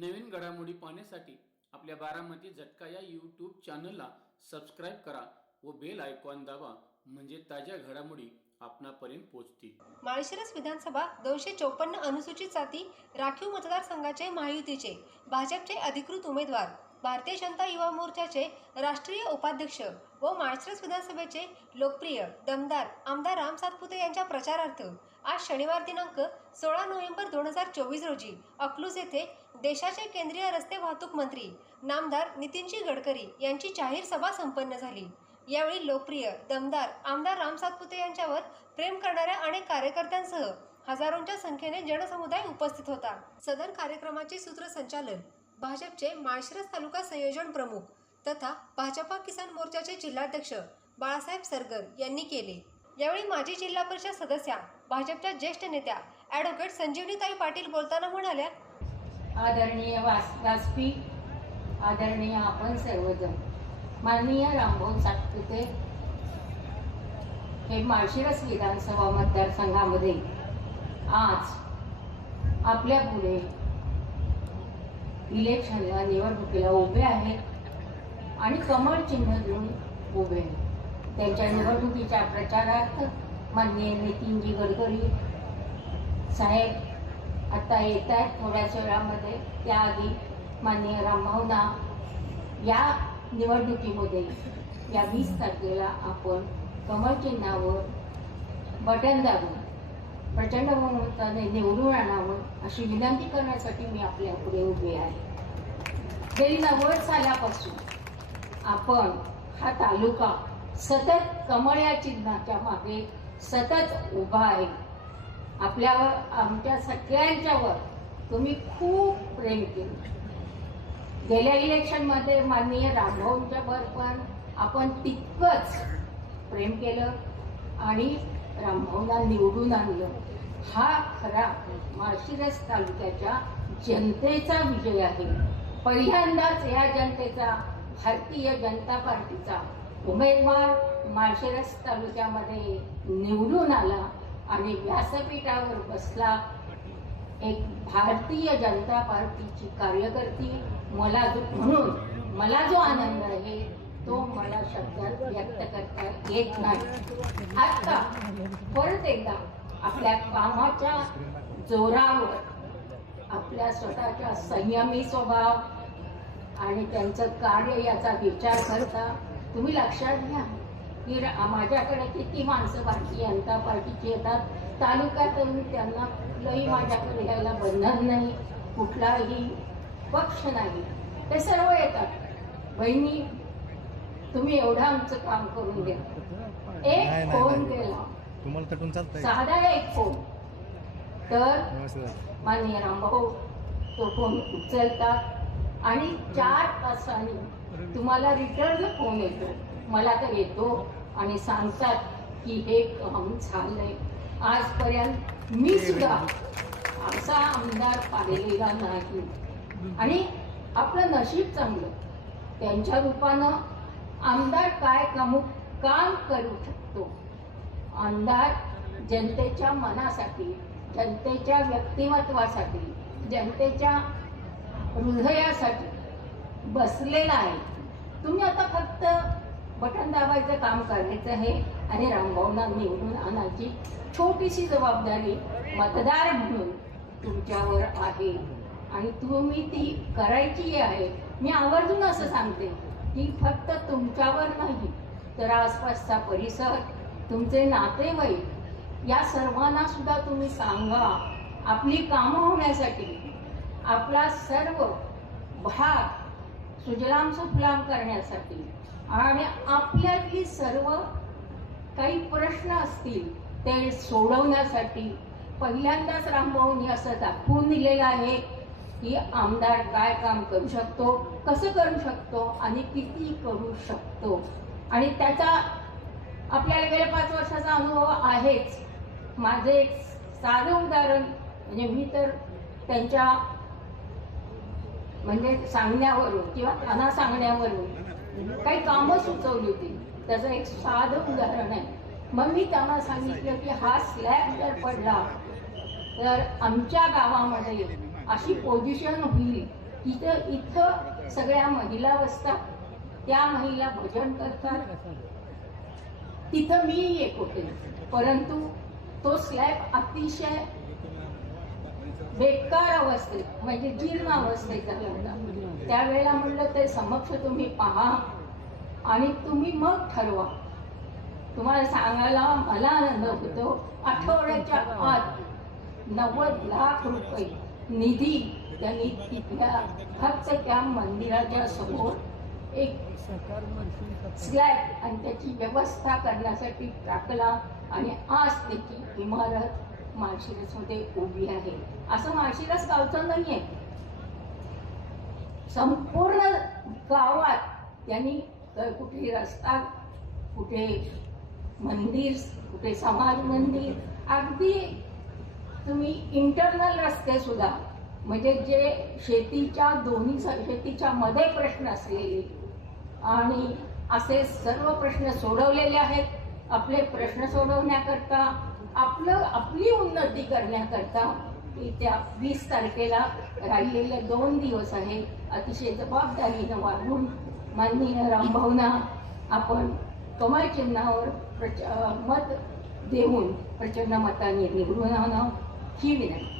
नवीन घडामोडी पाहण्यासाठी आपल्या बारामती झटका या यूट्यूब चॅनलला सबस्क्राईब करा व बेल आयकॉन दाबा, म्हणजे ताज्या घडामोडी आपणापर्यंत पोहोचतील. माळशिरस विधानसभा 254 अनुसूचित जाती राखीव मतदारसंघाचे महायुतीचे भाजपचे अधिकृत उमेदवार, भारतीय जनता युवा मोर्चाचे राष्ट्रीय उपाध्यक्ष व माळशिरस विधानसभेचे लोकप्रिय दमदार आमदार राम सातपुते यांच्या प्रचारार्थ आज शनिवार दिनांक 16 नोव्हेंबर 2024 रोजी अकलूज येथे देशाचे केंद्रीय रस्ते वाहतूक मंत्री नामदार नितीनजी गडकरी यांची जाहीर सभा संपन्न झाली. यावेळी लोकप्रिय दमदार आमदार राम सातपुते यांच्यावर प्रेम करणाऱ्या अनेक कार्यकर्त्यांसह हजारोंच्या संख्येने जनसमुदाय उपस्थित होता. सदर कार्यक्रमाचे सूत्रसंचालन भाजपचे माळशिरस तालुका संयोजन प्रमुख तथा भाजपा किसान मोर्चाचे जिल्हाध्यक्ष बाळासाहेब सरगर यांनी केले. यावेळी माजी जिल्हा परिषद सदस्या, भाजपच्या ज्येष्ठ नेत्या ॲडव्होकेट संजीवनीताई पाटील बोलताना म्हणाल्या, आदरणीय व्यासपीठ, आदरणीय आपण सर्वजण, माननीय रामभाऊ सातपुते हे माळशिरस विधानसभा मतदारसंघामध्ये आज आपल्या पुढे इलेक्शनला निवडणुकीला उभे आहेत आणि कमळ चिन्ह घेऊन उभे आहेत. त्यांच्या निवडणुकीच्या प्रचारार्थ माननीय नितीनजी गडकरी साहेब आता येत आहेत थोड्याच वेळामध्ये. त्याआधी माननीय रामभाऊंना या निवडणुकीमध्ये या 20 तारखेला आपण कमळ चिन्हावर बटन दाबून प्रचंड बहुमताने निवडून आणावं अशी विनंती करण्यासाठी मी आपल्या पुढे उभे आहे. गेली 90 सालापासून आपण हा तालुका सतत कमळ या चिन्हाच्या मागे सतत उभा आहे. आपल्यावर, आमच्या सगळ्यांच्यावर तुम्ही खूप प्रेम केलं. गेल्या इलेक्शनमध्ये माननीय रामभाऊंच्या वर पण आपण तितकंच प्रेम केलं आणि रामभाऊंना निवडून आणलं. हा खरा माळशिरस तालुक्याच्या जनतेचा विजय आहे. पहिल्यांदाच या जनतेचा भारतीय जनता पार्टीचा उमेदवार माळशिरस तालुक्यामध्ये निवडून आला आणि व्यासपीठावर बसला. एक भारतीय जनता पार्टीची कार्यकर्ती म्हणून मला जो आनंद आहे तो मला शब्दात व्यक्त करता येत नाही. आता परत एकदा आपल्या कामाच्या जोरावर, आपल्या स्वतःच्या संयमी स्वभाव आणि त्यांचं कार्य याचा विचार करता तुम्ही लक्षात घ्या की माझ्याकडे किती माणसं भारतीय जनता पार्टीची येतात. तालुक्यातून त्यांना कुठलंही माझ्याकडे यायला बंधन नाही, कुठलाही पक्ष नाही, ते सर्व येतात. बहिणी, तुम्ही एवढं आमचं काम करून द्या. एक फोन केला, साधा एक फोन, तर माननीय रामभाऊ तो फोन उचलतात आणि 4 तासांनी तुम्हाला रिटर्न फोन येतो. मला तर येतो आणि सांगतात की हे काम झालंय. आजपर्यंत मी सुद्धा असा आमदार पाहिलेला नाही आणि आपलं नशीब चांगलं. त्यांच्या रूपानं आमदार काय काम करू शकतो. आमदार जनतेच्या मनासाठी, जनतेच्या व्यक्तिमत्वासाठी, जनतेच्या हृदयासाठी बसलेला आहे. तुम्ही आता फक्त बटन दाबायचं काम करायचं आहे आणि रामभाऊंना निवडून आणायची छोटीशी जबाबदारी मतदार म्हणून तुमच्यावर आहे आणि तुम्ही ती करायची आहे. मी आवर्जून असं सांगते की फक्त तुमच्यावर नाही तर आसपासचा परिसर, तुमचे नातेवाईक या सर्वांना सुद्धा तुम्ही सांगा. आपली कामं होण्यासाठी, आपला सर्व भाग सुजलाम सुफलाम करण्यासाठी आणि आपल्यातली सर्व काही प्रश्न असतील ते सोडवण्यासाठी पहिल्यांदाच रामभाऊंनी असं दाखवून दिलेलं आहे की आमदार काय काम करू शकतो, कसं करू शकतो आणि किती करू शकतो. आणि त्याचा आपल्याला गेल्या 5 वर्षाचा अनुभव आहेच. माझे एक साधं उदाहरण म्हणजे मी तर त्यांच्या सांगण्यावरून किंवा त्यांना सांगण्यावरून काही कामं सुचवली होती. त्याचं एक साधं उदाहरण आहे. मग मी त्यांना सांगितलं की हा स्लॅब जर पडला तर आमच्या गावामध्ये अशी पोझिशन होईल इथं सगळ्या महिला बसतात, त्या महिला भजन करतात. तिथं मी एक होते, परंतु तो स्लॅब अतिशय बेकार अवस्थेत म्हणजे जीर्ण अवस्थेत झाला होता. त्यावेळेला म्हणलं ते समक्ष तुम्ही पहा आणि तुम्ही मग ठरवा. तुम्हाला सांगायला मला आनंद होतो, आठवड्याच्या आत 90 लाख रुपये निधी त्यांनी तिथल्या फक्त त्या मंदिराच्या समोर एक स्लॅब आणि त्याची व्यवस्था करण्यासाठी टाकला आणि आज त्याची इमारत माळशिरसमध्ये उभी आहे. असं माळशिरस गावचं नाही आहे, संपूर्ण गावात त्यांनी कुठे रस्ता, कुठे मंदिर, कुठे समाज मंदिर, अगदी तुम्ही इंटरनल रस्ते सुद्धा म्हणजे जे शेतीच्या शेतीच्या मध्ये प्रश्न असलेले आणि असे सर्व प्रश्न सोडवलेले आहेत. आपले प्रश्न सोडवण्याकरता आपली उन्नती करण्याकरता त्या 20 तारखेला राहिलेले 2 दिवस आहे. अतिशय जबाबदारीनं वागून माननीय रामभाऊंना आपण कमळ चिन्हावर मत देऊन प्रचंड मताने निवडून आणावं ही विनंती.